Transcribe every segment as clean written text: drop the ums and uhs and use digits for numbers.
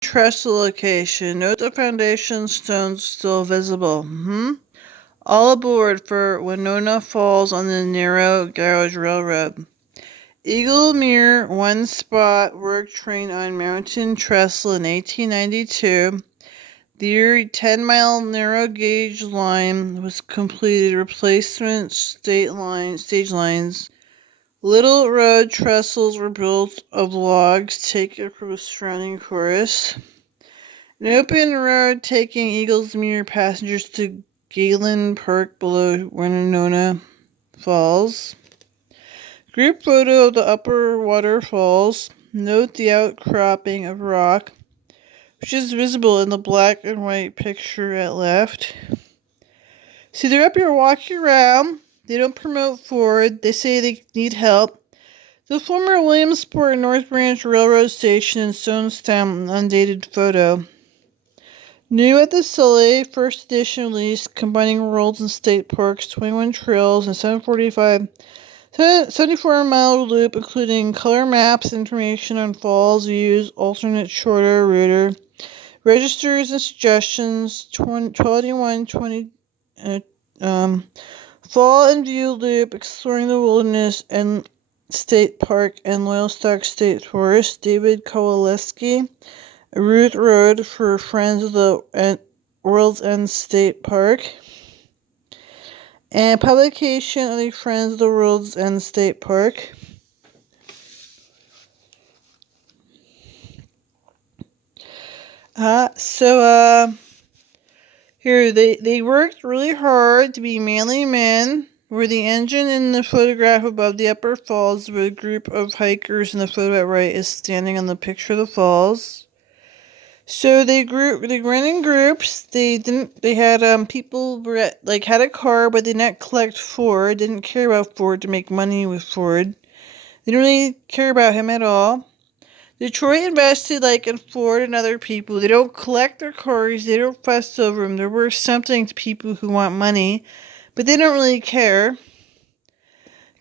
Trestle location. Note the foundation stones still visible. All aboard for Winona Falls on the Narrow Gauge Railroad. Eagle Mere one spot work train on Mountain Trestle in 1892. The 10-mile narrow gauge line was completed. Replacement stage lines. Little road trestles were built of logs taken from a surrounding forest. An open road taking Eagles Mere passengers to Galen Park below Winona Falls. Group photo of the upper waterfalls. Note the outcropping of rock, which is visible in the black and white picture at left. See, they're up here walking around. They don't promote Ford. They say they need help. The former Williamsport North Branch Railroad Station in Stonestown, undated photo. New at the Sully, first edition release, combining worlds and state parks, 21 trails, and 74-mile loop, including color maps, information on falls, views, alternate shorter router, registers and suggestions, 2120 Fall and View Loop, exploring the wilderness and State Park and Loyalstock State Forest. David Kowaleski. Route Road for Friends of the World's End State Park. And publication of the Friends of the World's End State Park. Here, they worked really hard to be manly men, where the engine in the photograph above the upper falls, where a group of hikers in the photo at right is standing on the picture of the falls. So they ran in groups. They had people had a car, but they didn't collect Ford. Didn't care about Ford to make money with Ford. They didn't really care about him at all. Detroit invested in Ford and other people. They don't collect their cars. They don't fuss over them. They're worth something to people who want money, but they don't really care.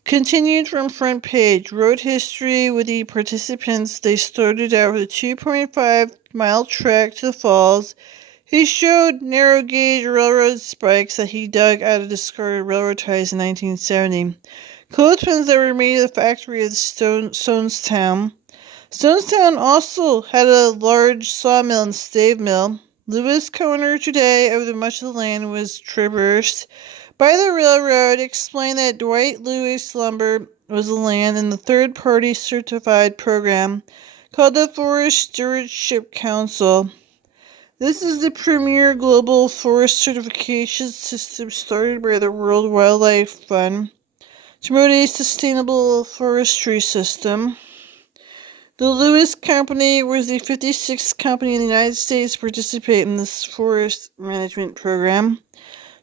Continued from front page. Road history with the participants. They started out with a 2.5-mile trek to the falls. He showed narrow gauge railroad spikes that he dug out of discarded railroad ties in 1970. Clothespins that were made at the factory of Stonestown. Stonestown also had a large sawmill and stave mill. Lewis Conner today over much of the land was traversed by the railroad. Explained that Dwight Lewis Lumber was the land in the third-party certified program called the Forest Stewardship Council. This is the premier global forest certification system started by the World Wildlife Fund to promote a sustainable forestry system. The Lewis Company was the 56th company in the United States to participate in this forest management program.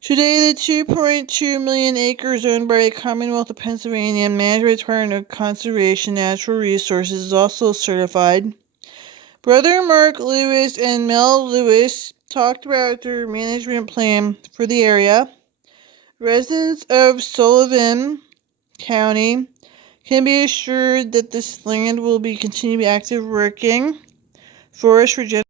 Today, the 2.2 million acres owned by the Commonwealth of Pennsylvania and managed by the Department of Conservation and Natural Resources is also certified. Brother Mark Lewis and Mel Lewis talked about their management plan for the area. Residents of Sullivan County can be assured that this land will be continually active working forest regeneration.